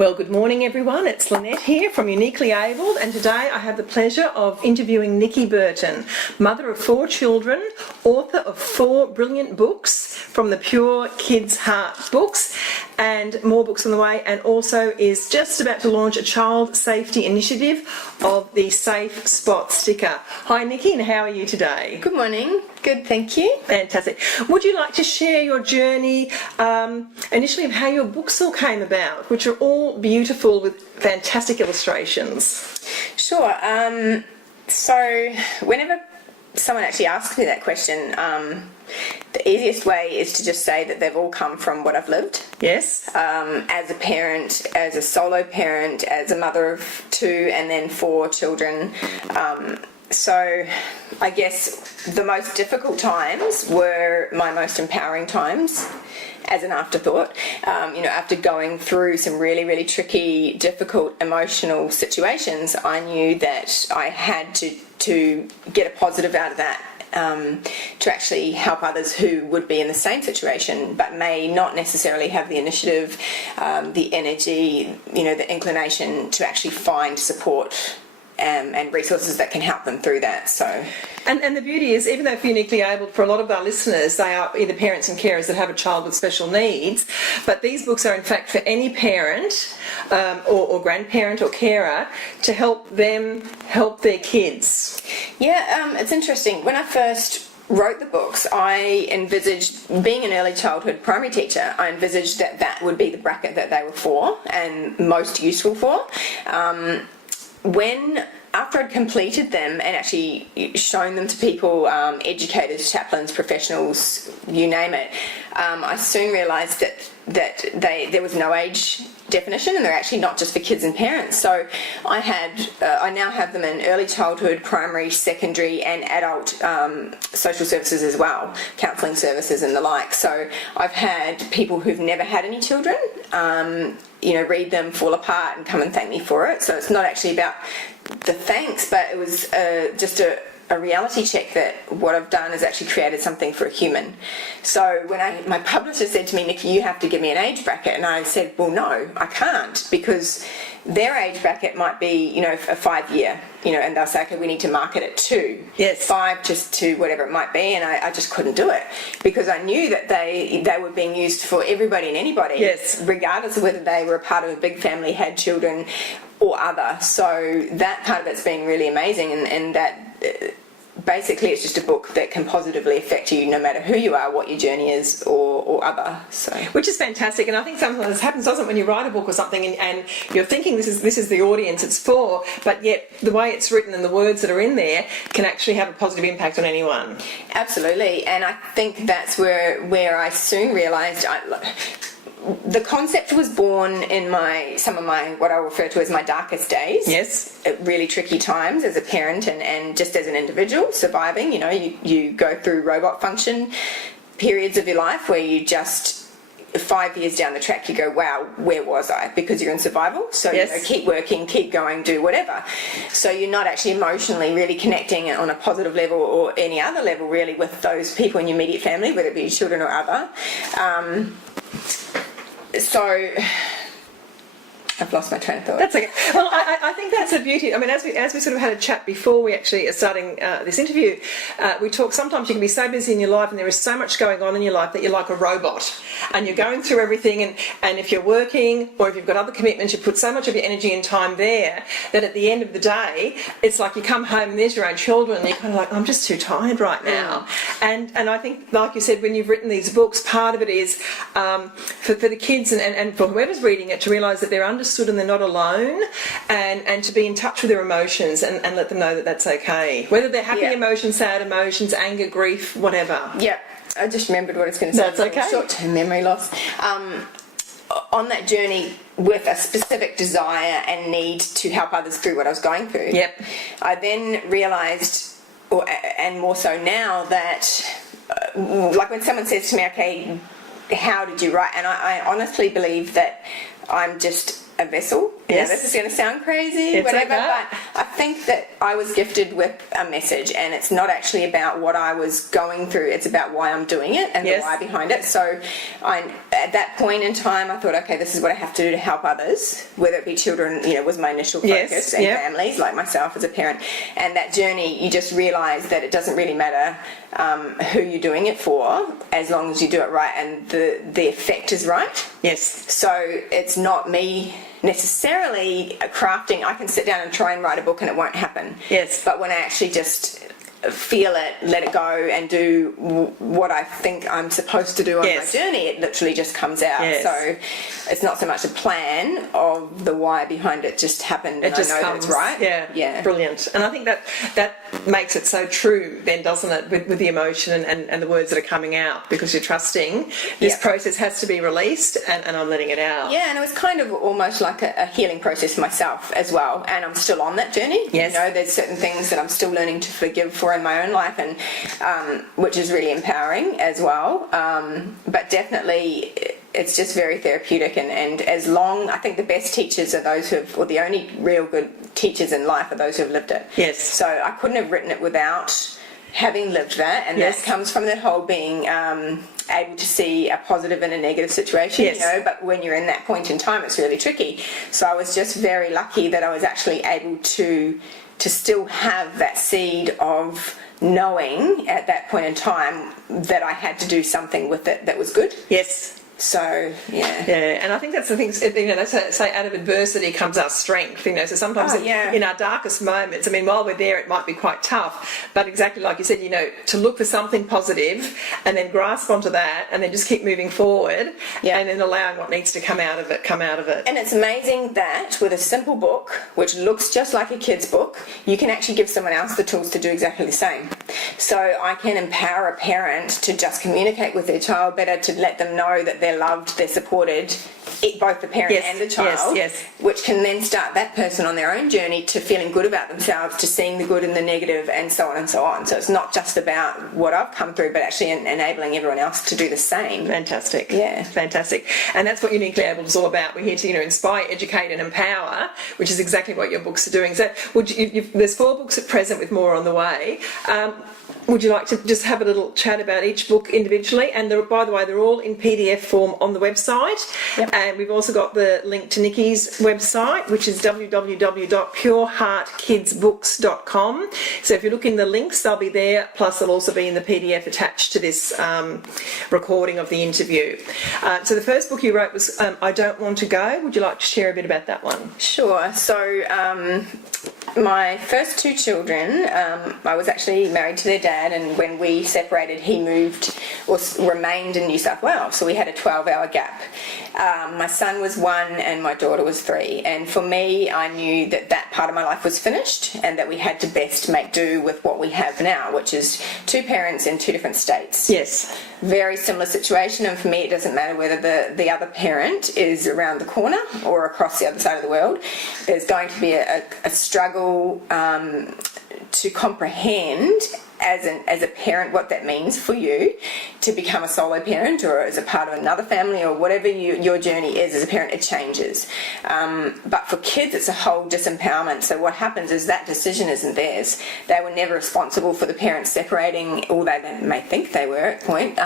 Well, good morning everyone. It's Lynette here from Uniquely Abled, and today I have the pleasure of interviewing Nikki Burton, mother of 4 children, author of 4 brilliant books from the Pure Kids Heart books, and more books on the way, and also is just about to launch a child safety initiative of the Safe Spot sticker. Hi Nikki, and how are you today? Good morning. Good, thank you. Fantastic. Would you like to share your journey initially of how your books all came about, which are all beautiful with fantastic illustrations? Sure. So whenever someone actually asks me that question, the easiest way is to just say that they've all come from what I've lived. Yes. As a parent, as a solo parent, as a mother of 2 and then 4 children. So I guess the most difficult times were my most empowering times as an afterthought. After going through some really, really tricky, difficult, emotional situations, I knew that I had to get a positive out of that. To actually help others who would be in the same situation but may not necessarily have the initiative, the energy, the inclination to actually find support and resources that can help them through that. So, and the beauty is, even though for Uniquely Abled, for a lot of our listeners, they are either parents and carers that have a child with special needs, but these books are in fact for any parent or grandparent or carer to help them help their kids. Yeah, it's interesting. When I first wrote the books, I envisaged, being an early childhood primary teacher, I envisaged that would be the bracket that they were for and most useful for. After I'd completed them and actually shown them to people, educators, chaplains, professionals, you name it, I soon realised that there was no age definition, and they're actually not just for kids and parents. So I now have them in early childhood, primary, secondary and adult social services as well, counselling services and the like. So I've had people who've never had any children read them, fall apart and come and thank me for it. So it's not actually about the thanks, but it was just a reality check that what I've done is actually created something for a human. So when my publisher said to me, Nikki, you have to give me an age bracket, and I said, well, no, I can't, because their age bracket might be, a 5-year, and they'll say, okay, we need to market it 2, yes, 5, just to whatever it might be, and I just couldn't do it, because I knew that they were being used for everybody and anybody, yes, regardless of whether they were a part of a big family, had children or other. So that part of it's been really amazing, and that basically it's just a book that can positively affect you no matter who you are, what your journey is, or other. So, which is fantastic. And I think sometimes this happens, doesn't it, when you write a book or something and you're thinking this is the audience it's for, but yet the way it's written and the words that are in there can actually have a positive impact on anyone. Absolutely. And I think that's where I soon realised the concept was born in some of my what I refer to as my darkest days. Yes. Really tricky times as a parent and just as an individual surviving. You go through robot function periods of your life where you just 5 years down the track you go, wow, where was I? Because you're in survival. So yes, keep working, keep going, do whatever. So you're not actually emotionally really connecting on a positive level or any other level really with those people in your immediate family, whether it be your children or other. So I've lost my train of thought. That's okay. Well, I think that's the beauty. I mean, as we sort of had a chat before we actually are starting this interview, we talk, sometimes you can be so busy in your life and there is so much going on in your life that you're like a robot and you're going through everything, and if you're working or if you've got other commitments, you put so much of your energy and time there that at the end of the day, it's like you come home and there's your own children and you're kind of like, I'm just too tired right now. And I think, like you said, when you've written these books, part of it is for the kids and for whoever's reading it to realise that they're understood and they're not alone, and to be in touch with their emotions and let them know that that's okay, whether they're happy emotions, sad emotions, anger, grief, whatever. I just remembered what I was going to say. That's okay. Short-term memory loss. On that journey with a specific desire and need to help others through what I was going through, I then realised, and more so now, that like when someone says to me, okay, how did you write? And I honestly believe that I'm just a vessel. Yes. This is going to sound crazy, It's whatever, okay. but I think that I was gifted with a message, and it's not actually about what I was going through, it's about why I'm doing it and Yes. the why behind it. So at that point in time, I thought, okay, this is what I have to do to help others, whether it be children, was my initial focus, Yes, and yep. families, like myself as a parent. And that journey, you just realise that it doesn't really matter who you're doing it for, as long as you do it right and the effect is right. Yes. So it's not me necessarily crafting. I can sit down and try and write a book and it won't happen. Yes. But when I actually just feel it, let it go, and do what I think I'm supposed to do on Yes. my journey, it literally just comes out. Yes. So it's not so much a plan of the why behind it, just happened. It just I know comes, that it's right. yeah, brilliant. And I think that makes it so true then, doesn't it, with the emotion and the words that are coming out, because you're trusting this Yep. process has to be released and I'm letting it out. Yeah, and it was kind of almost like a healing process for myself as well, and I'm still on that journey. Yes. There's certain things that I'm still learning to forgive for in my own life, and which is really empowering as well. But definitely, it's just very therapeutic, and as long, I think the best teachers are those who have, or the only real good teachers in life are those who have lived it. Yes. So I couldn't have written it without having lived that, and Yes. that comes from that whole being able to see a positive in a negative situation, Yes. but when you're in that point in time, it's really tricky. So I was just very lucky that I was actually able to still have that seed of knowing at that point in time that I had to do something with it that was good. Yes. So, yeah. Yeah, and I think that's the thing, they say out of adversity comes our strength, so sometimes in our darkest moments, while we're there it might be quite tough, but exactly like you said, to look for something positive and then grasp onto that and then just keep moving forward and then allowing what needs to come out of it. And it's amazing that with a simple book, which looks just like a kid's book, you can actually give someone else the tools to do exactly the same. So I can empower a parent to just communicate with their child better, to let them know that they're loved, they're supported, both the parent Yes, and the child, yes. which can then start that person on their own journey to feeling good about themselves, to seeing the good and the negative, and so on and so on. So it's not just about what I've come through, but actually enabling everyone else to do the same. Fantastic. Yeah. Fantastic. And that's what Uniquely Able is all about. We're here to, inspire, educate and empower, which is exactly what your books are doing. So there's 4 books at present with more on the way. Would you like to just have a little chat about each book individually? And by the way, they're all in PDF form on the website. Yep. And we've also got the link to Nikki's website, which is www.pureheartkidsbooks.com. So if you look in the links, they'll be there. Plus, they'll also be in the PDF attached to this recording of the interview. So the first book you wrote was I Don't Want to Go. Would you like to share a bit about that one? Sure. So my first 2 children, I was actually married to their dad, and when we separated, he moved or remained in New South Wales, so we had a 12-hour gap. My son was 1 and my daughter was 3, and for me, I knew that part of my life was finished and that we had to best make do with what we have now, which is 2 parents in 2 different states. Yes. Very similar situation, and for me it doesn't matter whether the other parent is around the corner or across the other side of the world. There's going to be a struggle to comprehend as a parent what that means for you to become a solo parent or as a part of another family or whatever your journey is as a parent. It changes, but for kids it's a whole disempowerment. So what happens is that decision isn't theirs. They were never responsible for the parents separating, although they may think they were at a point.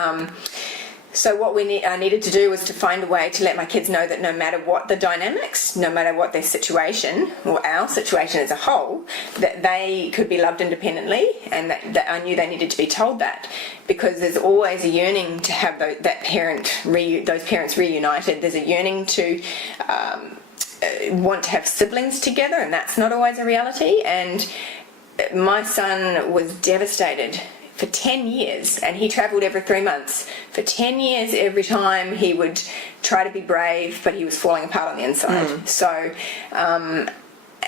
So what I needed to do was to find a way to let my kids know that no matter what the dynamics, no matter what their situation, or our situation as a whole, that they could be loved independently, and that I knew they needed to be told that, because there's always a yearning to have those parents reunited. There's a yearning to want to have siblings together, and that's not always a reality. And my son was devastated for 10 years, and he travelled every 3 months. For 10 years, every time he would try to be brave, but he was falling apart on the inside. So,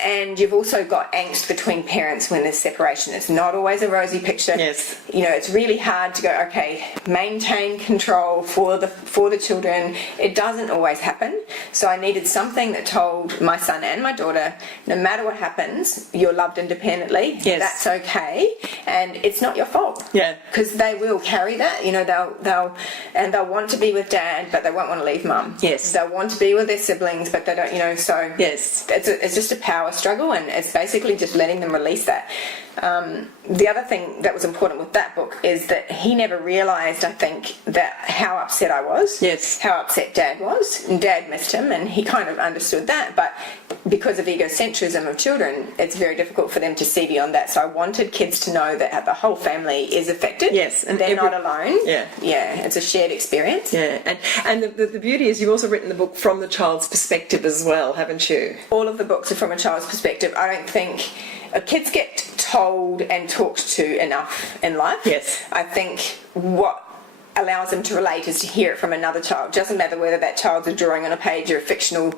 And you've also got angst between parents when there's separation. It's not always a rosy picture. Yes. You know, it's really hard to go, okay, maintain control for the children. It doesn't always happen. So I needed something that told my son and my daughter, no matter what happens, you're loved independently. Yes. That's okay. And it's not your fault. Yeah. Because they will carry that. You know, they'll want to be with dad, but they won't want to leave mum. Yes. They'll want to be with their siblings, but they don't, you know, so Yes. it's just a power struggle, and it's basically just letting them release that. The other thing that was important with that book is that he never realised, I think, that how upset I was. Yes. How upset Dad was. And Dad missed him, and he kind of understood that. But because of egocentrism of children, it's very difficult for them to see beyond that. So I wanted kids to know that the whole family is affected. Yes. And they're not alone. Yeah. Yeah, it's a shared experience. Yeah, and the beauty is you've also written the book from the child's perspective as well, haven't you? All of the books are from a child's perspective. I don't think kids get told and talked to enough in life. Yes. I think what allows them to relate is to hear it from another child. Doesn't matter whether that child's a drawing on a page or a fictional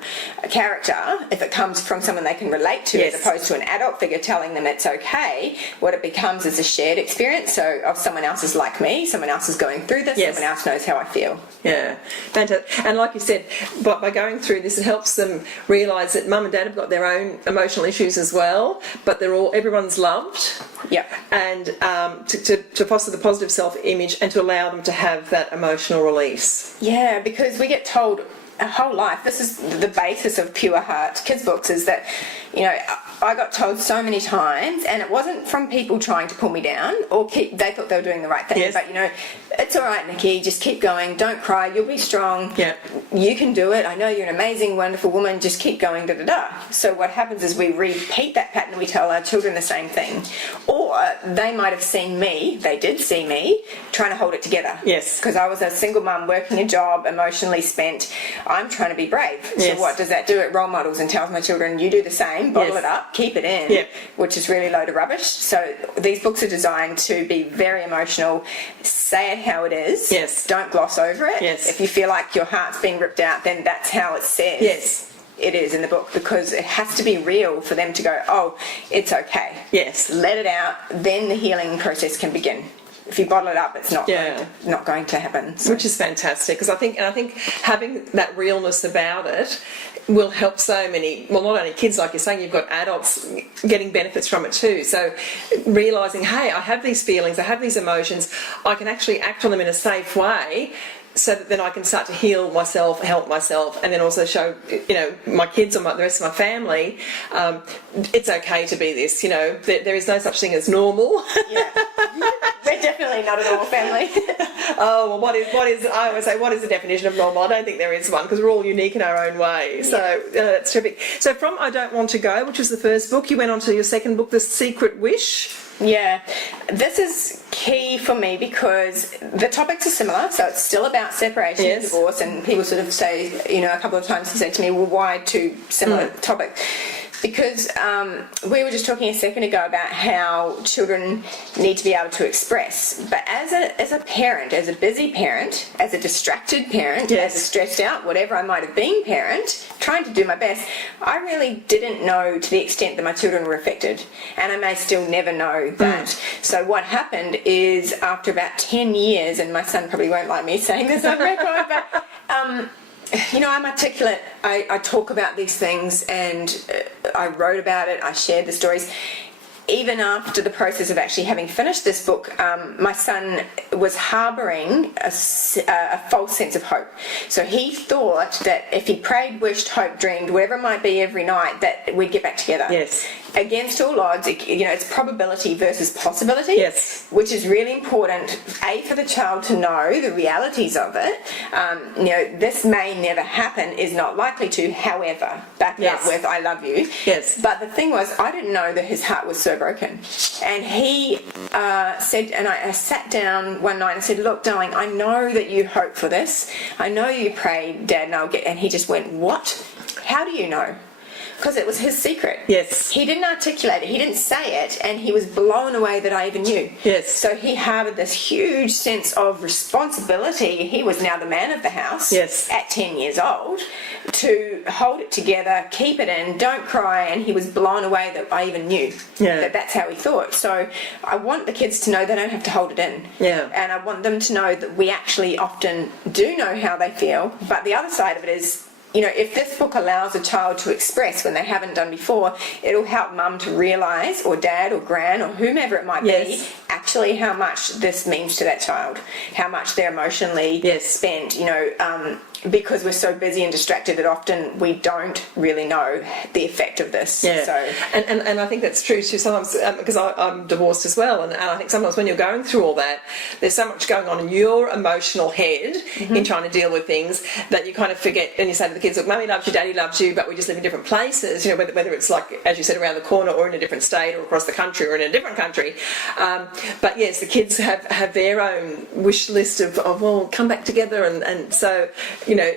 character. If it comes from someone they can relate to, Yes. as opposed to an adult figure telling them it's okay, what it becomes is a shared experience. So of someone else is like me, someone else is going through this, Yes. someone else knows how I feel. Yeah, fantastic. And like you said, by going through this, it helps them realise that mum and dad have got their own emotional issues as well, but everyone's loved. Yeah. And to foster the positive self-image and to allow them to have that emotional release. Yeah, because we get told our whole life, this is the basis of Pure Heart kids books, is that, you know, I got told so many times, and it wasn't from people trying to pull me down or they thought they were doing the right thing. Yes. But, you know, it's all right, Nikki, just keep going, don't cry, you'll be strong. Yeah. You can do it. I know you're an amazing, wonderful woman, just keep going, da da da. So what happens is we repeat that pattern, we tell our children the same thing. Or they might have seen me, they did see me, trying to hold it together. Yes. Because I was a single mum working a job, emotionally spent. I'm trying to be brave. Yes. So what does that do? It role models and tells my children, you do the same, bottle Yes. it up, keep it in, Yep. which is really a load of rubbish. So these books are designed to be very emotional. Say it how it is. Yes. Don't gloss over it. Yes. If you feel like your heart's being ripped out, then that's how it says. Yes. It is in the book, because it has to be real for them to go, oh, it's okay. Yes. Let it out, then the healing process can begin. If you bottle it up, it's not going to happen. So. Which is fantastic, because I think having that realness about it will help so many, well, not only kids, like you're saying, you've got adults getting benefits from it too. So realising, hey, I have these feelings, I have these emotions, I can actually act on them in a safe way, so that then I can start to heal myself, help myself, and then also show, you know, my kids or the rest of my family, it's okay to be this, you know, there is no such thing as normal. Yeah. We're definitely not a normal family. Oh, well, what is, I always say, what is the definition of normal? I don't think there is one, because we're all unique in our own way. So that's terrific. So from I Don't Want to Go, which was the first book, you went on to your second book, The Secret Wish. Yeah, this is key for me because the topics are similar, so it's still about separation and Yes. divorce, and people sort of say, you know, a couple of times they say to me, well, why two similar topics? Because we were just talking a second ago about how children need to be able to express, but as a parent, as a busy parent, as a distracted parent, Yes. as a stressed out, whatever I might have been parent, trying to do my best, I really didn't know to the extent that my children were affected, and I may still never know that. So what happened is, after about 10 years, and my son probably won't like me saying this on record, but you know, I'm articulate, I talk about these things, and I wrote about it, I shared the stories. Even after the process of actually having finished this book, my son was harbouring a false sense of hope. So he thought that if he prayed, wished, hoped, dreamed, whatever it might be every night, that we'd get back together. Yes. Against all odds, you know, it's probability versus possibility. Yes. Which is really important, A, for the child to know the realities of it. You know, this may never happen, is not likely to, however, back it up with, I love you. Yes. But the thing was, I didn't know that his heart was so broken. And he said, and I sat down one night and said, look, darling, I know that you hope for this. I know you pray, Dad, and I'll get, and he just went, what? How do you know? Because it was his secret. Yes. He didn't articulate it, he didn't say it, and he was blown away that I even knew. Yes. So he harbored this huge sense of responsibility. He was now the man of the house. Yes. At 10 years old, to hold it together, keep it in, don't cry, and he was blown away that I even knew that that's how he thought. So I want the kids to know they don't have to hold it in. Yeah. And I want them to know that we actually often do know how they feel, but the other side of it is, you know, if this book allows a child to express when they haven't done before, it'll help mum to realise, or dad or gran or whomever it might be, actually how much this means to that child, how much they're emotionally spent, you know, because we're so busy and distracted that often we don't really know the effect of this. Yeah. So, and I think that's true too sometimes, because I'm divorced as well, and I think sometimes when you're going through all that, there's so much going on in your emotional head in trying to deal with things that you kind of forget, and you say to the kids, look, mummy loves you, daddy loves you, but we just live in different places, you know, whether it's like, as you said, around the corner or in a different state or across the country or in a different country. But yes, the kids have their own wish list of well, come back together, and so, you know,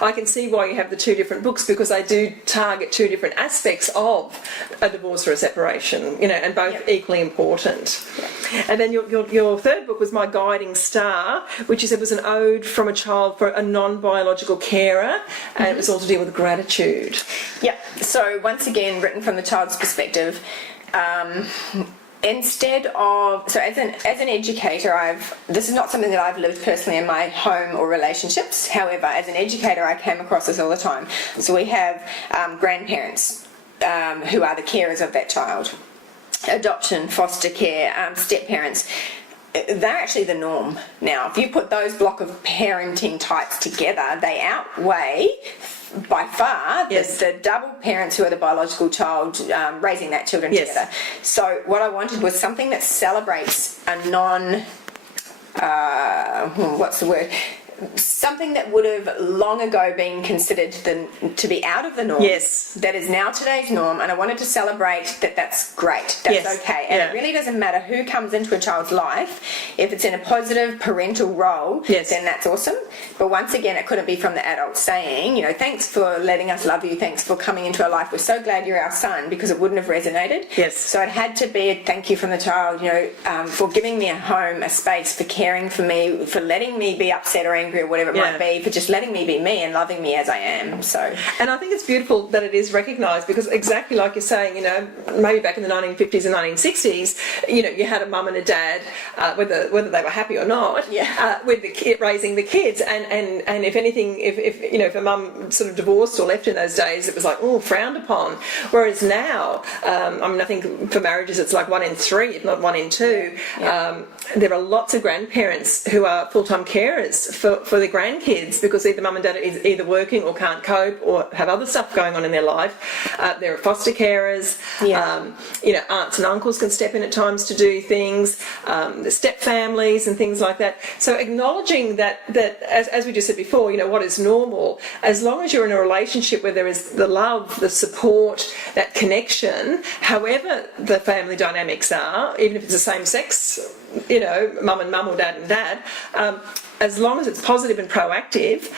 I can see why you have the two different books, because they do target two different aspects of a divorce or a separation, you know, and both equally important. And then your third book was My Guiding Star, which you said was an ode from a child for a non-biological carer, and it was all to do with gratitude. Yeah, so once again, written from the child's perspective. Instead of, so as an educator, this is not something that I've lived personally in my home or relationships. However, as an educator, I came across this all the time. So we have grandparents who are the carers of that child, adoption, foster care, step parents. They're actually the norm now. If you put those block of parenting types together, they outweigh by far the double parents who are the biological child raising that children together. So what I wanted was something that celebrates a something that would have long ago been considered to be out of the norm, that is now today's norm, and I wanted to celebrate that that's great, that's okay, and it really doesn't matter who comes into a child's life. If it's in a positive parental role, then that's awesome, but once again, it couldn't be from the adult saying, you know, thanks for letting us love you, thanks for coming into our life, we're so glad you're our son, because it wouldn't have resonated. So it had to be a thank you from the child, you know, for giving me a home, a space, for caring for me, for letting me be upset or angry or whatever it might be, for just letting me be me and loving me as I am. So, and I think it's beautiful that it is recognised, because exactly like you're saying, you know, maybe back in the 1950s and 1960s, you know, you had a mum and a dad, whether they were happy or not, with the kid raising the kids, and if anything, if you know, if a mum sort of divorced or left in those days, it was like, oh, frowned upon. Whereas now, I mean, I think for marriages it's like 1 in 3, if not 1 in 2. There are lots of grandparents who are full-time carers for their grandkids, because either mum and dad are either working or can't cope or have other stuff going on in their life. There are foster carers. You know, aunts and uncles can step in at times to do things. The step families and things like that. So acknowledging that as we just said before, you know, what is normal, as long as you're in a relationship where there is the love, the support, that connection, however the family dynamics are, even if it's the same sex, you know, mum and mum or dad and dad, as long as it's positive and proactive,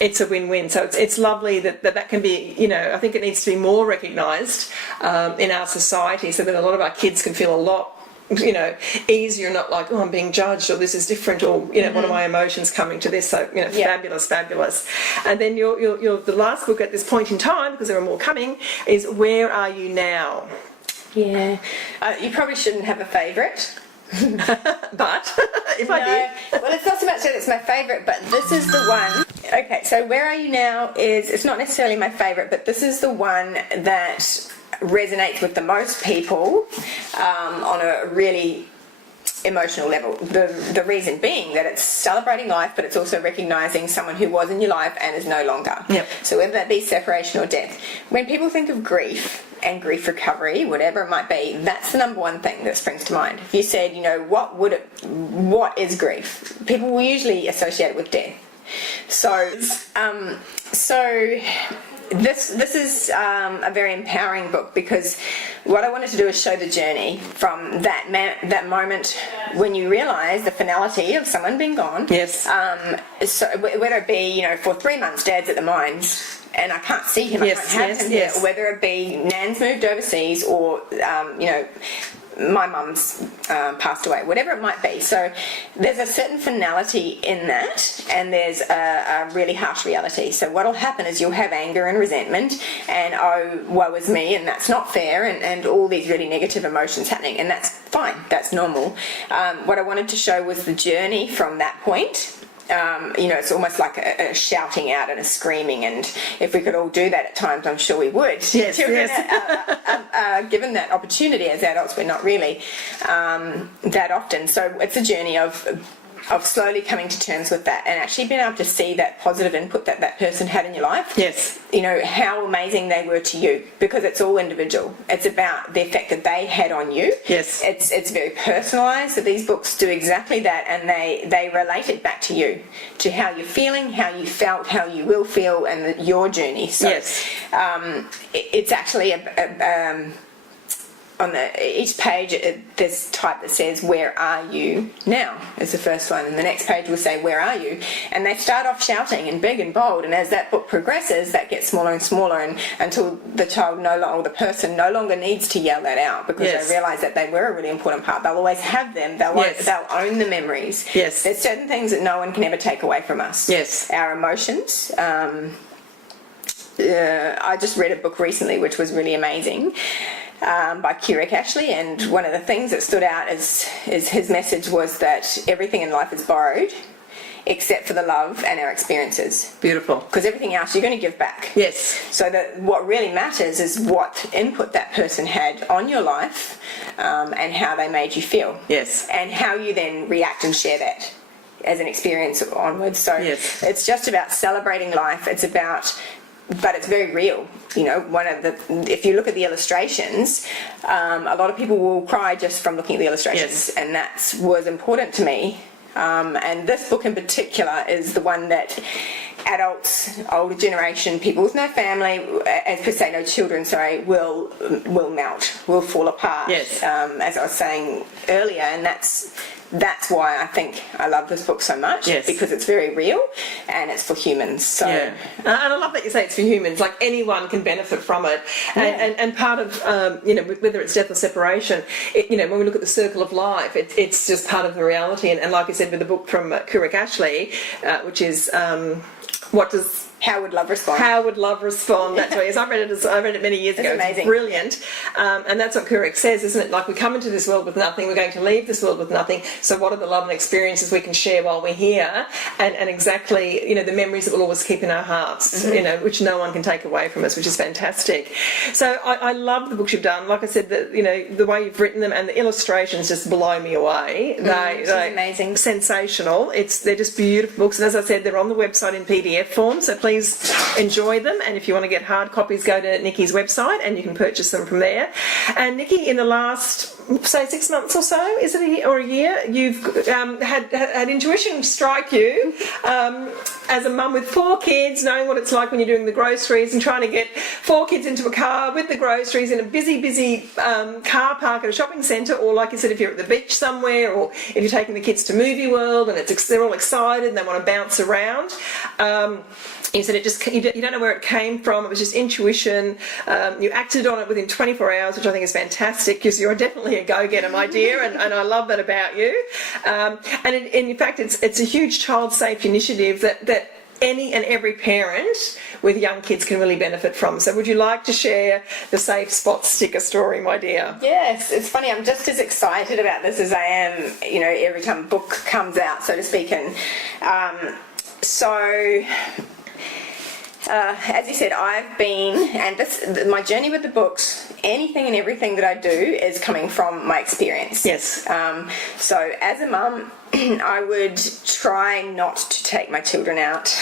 it's a win-win. So it's lovely that can be, you know, I think it needs to be more recognised in our society, so that a lot of our kids can feel a lot, you know, easier, not like, oh, I'm being judged, or this is different, or, you know, what are my emotions coming to this? So, you know, fabulous. And then the last book at this point in time, because there are more coming, is Where Are You Now? You probably shouldn't have a favourite. But if I did, well, it's not so much that it's my favourite, but this is the one. Okay, so Where Are You Now it's not necessarily my favourite, but this is the one that resonates with the most people on a really emotional level. The reason being that it's celebrating life, but it's also recognising someone who was in your life and is no longer. So whether that be separation or death. When people think of grief and grief recovery, whatever it might be, that's the number one thing that springs to mind. If you said, you know, what is grief? People will usually associate it with death. So, this is a very empowering book, because what I wanted to do is show the journey from that moment when you realise the finality of someone being gone. Yes. So whether it be, for 3 months, Dad's at the mines and I can't see him, I can't have him here, or whether it be Nan's moved overseas, or my mum's passed away, whatever it might be. So there's a certain finality in that, and there's a really harsh reality. So what'll happen is you'll have anger and resentment and, oh, woe is me, and that's not fair, and all these really negative emotions happening, and that's fine, that's normal. What I wanted to show was the journey from that point. It's almost like a shouting out and a screaming, and if we could all do that at times, I'm sure we would. Yes, Children are given that opportunity. As adults, we're not really that often. So it's a journey of slowly coming to terms with that, and actually being able to see that positive input that person had in your life. Yes. How amazing they were to you, because it's all individual. It's about the effect that they had on you. Yes. It's very personalised, so these books do exactly that, and they relate it back to you, to how you're feeling, how you felt, how you will feel, and your journey. So, yes. It's actually on each page, there's type that says, "Where are you now?" is the first one, and the next page will say, "Where are you?" And they start off shouting and big and bold, and as that book progresses, that gets smaller and smaller, and until the child or the person no longer needs to yell that out, because they realise that they were a really important part. They'll always have them. They'll own the memories. Yes. There's certain things that no one can ever take away from us. Yes. Our emotions. I just read a book recently which was really amazing, by Kirik Ashley, and one of the things that stood out is his message was that everything in life is borrowed except for the love and our experiences. Beautiful. Because everything else you're going to give back. Yes. So that what really matters is what input that person had on your life, and how they made you feel. Yes. And how you then react and share that as an experience onwards. So it's just about celebrating life. But it's very real. If you look at the illustrations, a lot of people will cry just from looking at the illustrations, and that was important to me. And this book in particular is the one that adults, older generation, people with no family, as per se no children, will melt, will fall apart. Yes. As I was saying earlier, and that's why I think I love this book so much, because it's very real and it's for humans. So, and I love that you say it's for humans. Like, anyone can benefit from it, and part of whether it's death or separation, when we look at the circle of life, it's just part of the reality. And like I said, with the book from Kirik Ashley, which is How Would Love Respond? How Would Love Respond? That's what it is. I read it many years ago. Amazing. It's brilliant. And that's what Kirik says, isn't it? Like, we come into this world with nothing, we're going to leave this world with nothing. So what are the love and experiences we can share while we're here? And exactly, the memories that we'll always keep in our hearts, which no one can take away from us, which is fantastic. So I love the books you've done. Like I said, the way you've written them, and the illustrations just blow me away. They're amazing. Sensational. They're just beautiful books. And as I said, they're on the website in PDF form, so please enjoy them. And if you want to get hard copies, go to Nikki's website and you can purchase them from there. And Nikki, in the last, say, 6 months or so, is it a year, you've had intuition strike you, as a mum with 4 kids, knowing what it's like when you're doing the groceries and trying to get 4 kids into a car with the groceries in a busy car park at a shopping centre, or like you said, if you're at the beach somewhere, or if you're taking the kids to Movie World and they're all excited and they want to bounce around. You said you don't know where it came from. It was just intuition. You acted on it within 24 hours, which I think is fantastic, because you're definitely a go-getter, my dear, and I love that about you. And in fact, it's a huge child safety initiative that any and every parent with young kids can really benefit from. So would you like to share the Safe Spot sticker story, my dear? Yes, it's funny. I'm just as excited about this as I am, every time a book comes out, so to speak. And as you said, I've been, and my journey with the books, anything and everything that I do is coming from my experience. Yes. So as a mum, I would try not to take my children out.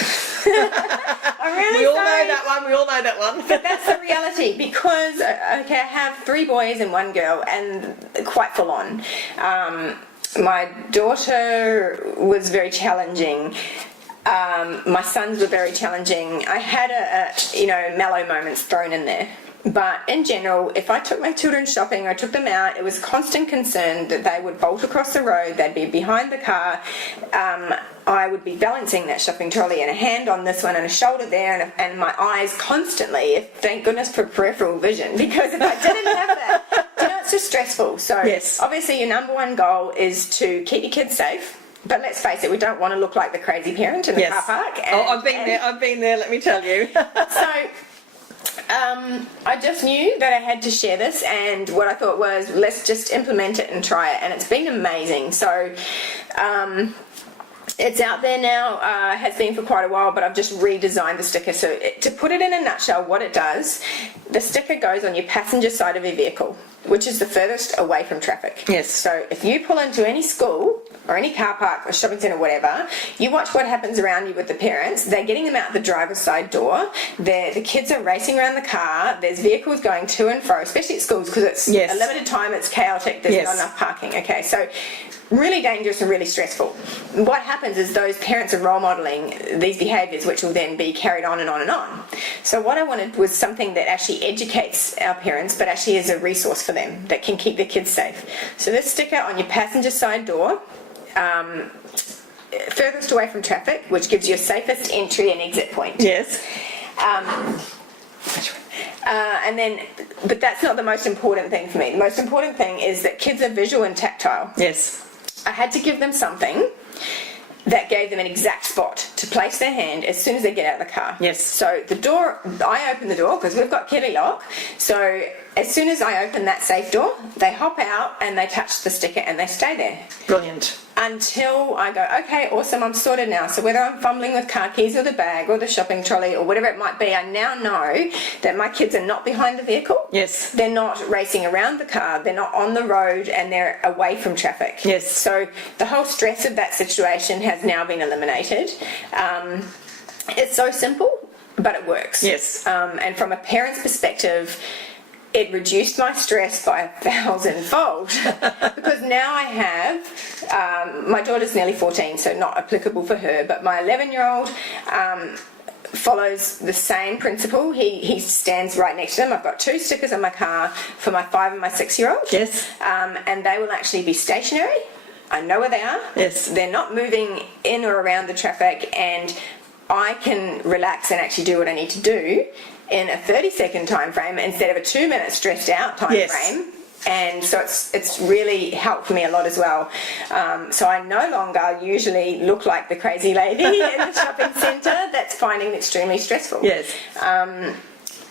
I'm really We all sorry. know that one. But that's the reality, because, I have 3 boys and 1 girl, and quite full on. My daughter was very challenging. My sons were very challenging. I had mellow moments thrown in there. But in general, if I took my children shopping, I took them out, it was constant concern that they would bolt across the road, they'd be behind the car. I would be balancing that shopping trolley and a hand on this one and a shoulder there and my eyes constantly, thank goodness for peripheral vision, because if I didn't have that, it's just stressful. So obviously your number one goal is to keep your kids safe. But let's face it, we don't want to look like the crazy parent in the car park. I've been there, let me tell you. So I just knew that I had to share this, and what I thought was, let's just implement it and try it, and it's been amazing. So it's out there now, has been for quite a while, but I've just redesigned the sticker. So to put it in a nutshell, what it does, the sticker goes on your passenger side of your vehicle, which is the furthest away from traffic. Yes. So if you pull into any school or any car park or shopping centre, whatever, you watch what happens around you with the parents. They're getting them out the driver's side door. The kids are racing around the car. There's vehicles going to and fro, especially at schools, because it's a limited time, it's chaotic, there's not enough parking. Okay, so really dangerous and really stressful. What happens is those parents are role modelling these behaviours, which will then be carried on and on and on. So what I wanted was something that actually educates our parents, but actually is a resource for them that can keep their kids safe. So this sticker on your passenger side door, furthest away from traffic, which gives you a safest entry and exit point. Yes. But that's not the most important thing for me. The most important thing is that kids are visual and tactile. Yes. I had to give them something that gave them an exact spot to place their hand as soon as they get out of the car. Yes. So the door, I open the door because we've got key lock. So as soon as I open that safe door, they hop out and they touch the sticker and they stay there. Brilliant. Until I go, okay, awesome, I'm sorted now. So whether I'm fumbling with car keys or the bag or the shopping trolley or whatever it might be, I now know that my kids are not behind the vehicle. Yes. They're not racing around the car. They're not on the road, and they're away from traffic. Yes. So the whole stress of that situation has now been eliminated. It's so simple, but it works. Yes. And from a parent's perspective, it reduced my stress by 1,000-fold because now I have, my daughter's nearly 14, so not applicable for her, but my 11-year-old follows the same principle. He stands right next to them. I've got 2 stickers on my car for my 5 and my 6-year-old. Yes. And they will actually be stationary. I know where they are. Yes. They're not moving in or around the traffic, and I can relax and actually do what I need to do in a 30-second time frame instead of a 2-minute stressed out time frame. And so it's really helped me a lot as well. So I no longer usually look like the crazy lady in the shopping centre that's finding it extremely stressful. Yes.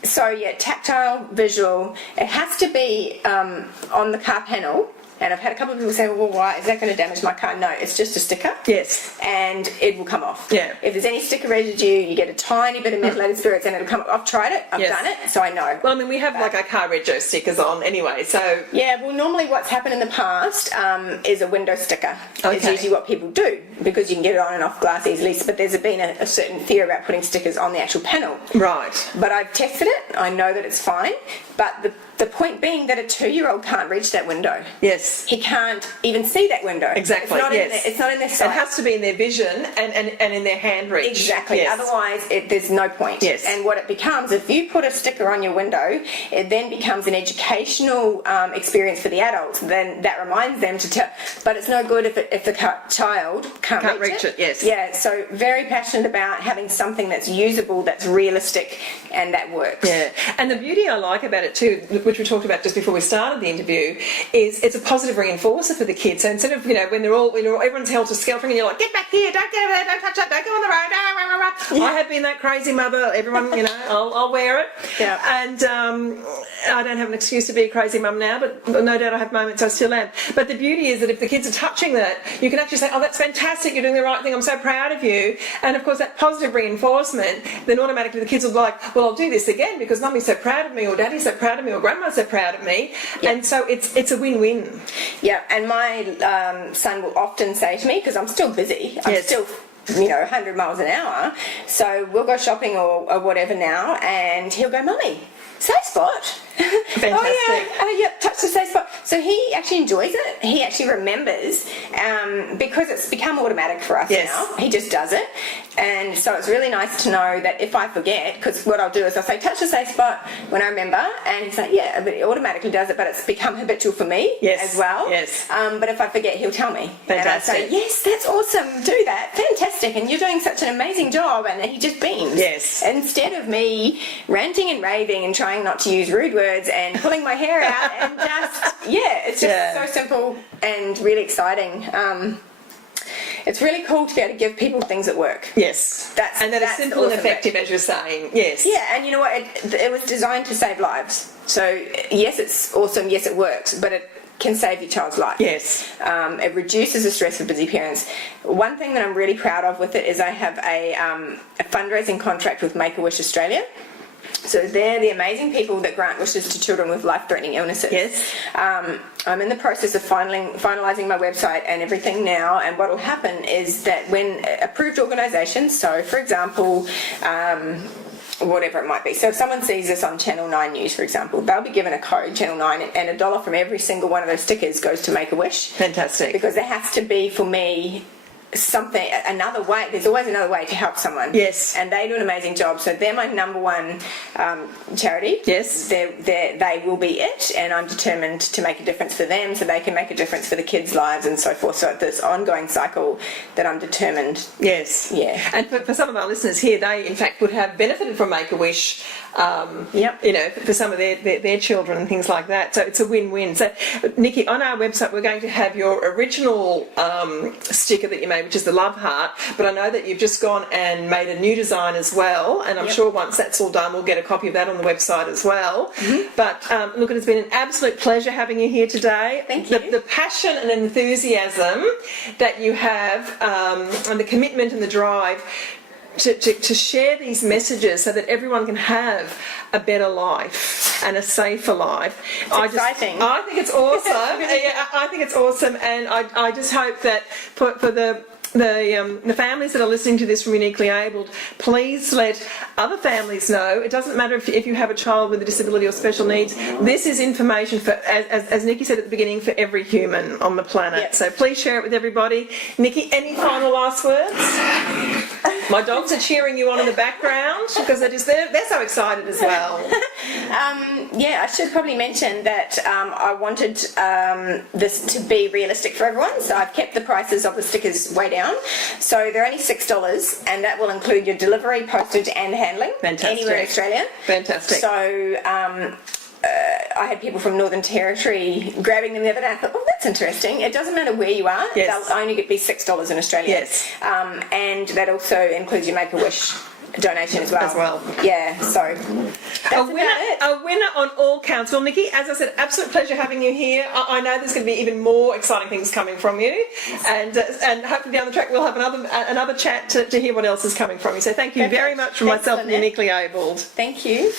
So yeah, tactile, visual. It has to be on the car panel. And I've had a couple of people say, well, why is that going to damage my car? No, it's just a sticker. Yes. And it will come off. Yeah. If there's any sticker residue, you get a tiny bit of methylated spirits and it'll come off. I've tried it, I've done it, so I know. Well, I mean, we have like our car rego stickers on anyway, so... Yeah, well, normally what's happened in the past is a window sticker. Okay. It's usually what people do because you can get it on and off glass easily, but there's been a certain fear about putting stickers on the actual panel. Right. But I've tested it, I know that it's fine, but the point being that a 2-year-old can't reach that window. Yes. He can't even see that window. Exactly, It's not in their sight. It has to be in their vision and in their hand reach. Exactly. Yes. Otherwise, there's no point. Yes. And what it becomes, if you put a sticker on your window, it then becomes an educational experience for the adults. Then that reminds them to tell. But it's no good if the child can't reach it. Yes. Yeah. So very passionate about having something that's usable, that's realistic, and that works. Yeah. And the beauty I like about it too, which we talked about just before we started the interview, is it's a positive reinforcer for the kids. So instead of, when everyone's held to skeltering and you're like, get back here, don't get over there, don't touch that, don't go on the road, I have been that crazy mother, everyone, I'll wear it. Yeah. And I don't have an excuse to be a crazy mum now, but no doubt I have moments I still am. But the beauty is that if the kids are touching that, you can actually say, oh, that's fantastic, you're doing the right thing, I'm so proud of you. And of course that positive reinforcement, then automatically the kids will be like, well, I'll do this again because mummy's so proud of me, or daddy's so proud of me, or grandma's so proud of me. Yep. And so it's a win-win. Yeah, and my son will often say to me, because I'm still busy, I'm still 100 miles an hour, so we'll go shopping or whatever now, and he'll go, Mummy, safe spot. Fantastic. Oh yeah, touch the safe spot. So he actually enjoys it. He actually remembers because it's become automatic for us now. He just does it. And so it's really nice to know that if I forget, because what I'll do is I'll say touch the safe spot when I remember, and he's like, yeah, but it automatically does it, but it's become habitual for me as well. Yes. But if I forget, he'll tell me. Fantastic. And I say, yes, that's awesome, do that, fantastic, and you're doing such an amazing job, and he just beams. Yes. Instead of me ranting and raving and trying not to use rude words and pulling my hair out and just, it's just so simple and really exciting. It's really cool to be able to give people things at work. Yes. That's simple awesome, and effective, as you're saying. Yes. Yeah, and you know what? It was designed to save lives. So, yes, it's awesome. Yes, it works. But it can save your child's life. Yes. It reduces the stress of busy parents. One thing that I'm really proud of with it is I have a fundraising contract with Make-A-Wish Australia. So they're the amazing people that grant wishes to children with life-threatening illnesses. Yes. I'm in the process of finalising my website and everything now, and what will happen is that when approved organisations, so for example, whatever it might be, so if someone sees this on Channel 9 News, for example, they'll be given a code, Channel 9, and $1 from every single one of those stickers goes to Make-A-Wish. Fantastic. Because there has to be, for me, another way. There's always another way to help someone. Yes. And they do an amazing job. So they're my number one charity. Yes. They will be it, and I'm determined to make a difference for them so they can make a difference for the kids' lives and so forth. So this ongoing cycle that I'm determined. Yes. Yeah. And for some of our listeners here, they in fact would have benefited from Make-A-Wish. You know, for some of their children and things like that. So it's a win-win. So, Nikki, on our website, we're going to have your original sticker that you made, which is the love heart. But I know that you've just gone and made a new design as well. And I'm sure once that's all done, we'll get a copy of that on the website as well. Mm-hmm. But look, it has been an absolute pleasure having you here today. Thank you. The passion and enthusiasm that you have, and the commitment and the drive to share these messages so that everyone can have a better life and a safer life. Exciting. I think it's awesome. I think it's awesome, and I just hope that for the families that are listening to this from Uniquely Abled, please let other families know. It doesn't matter if you have a child with a disability or special needs. This is information for, as Nikki said at the beginning, for every human on the planet. Yep. So please share it with everybody. Nikki, any final last words? My dogs are cheering you on in the background because they're so excited as well. I should probably mention that I wanted this to be realistic for everyone, so I've kept the prices of the stickers way down. So they're only $6, and that will include your delivery, postage and handling. Fantastic. Anywhere in Australia. Fantastic. So I had people from Northern Territory grabbing them the other day. I thought, oh, that's interesting. It doesn't matter where you are. Yes. They'll only be $6 in Australia. Yes. And that also includes your Make-A-Wish donation as well. Yeah, so that's a winner on all counts. Well, Nikki, as I said, absolute pleasure having you here. I know there's going to be even more exciting things coming from you, and hopefully down the track we'll have another chat to hear what else is coming from you. So thank you very much from myself and Uniquely Abled. Thank you.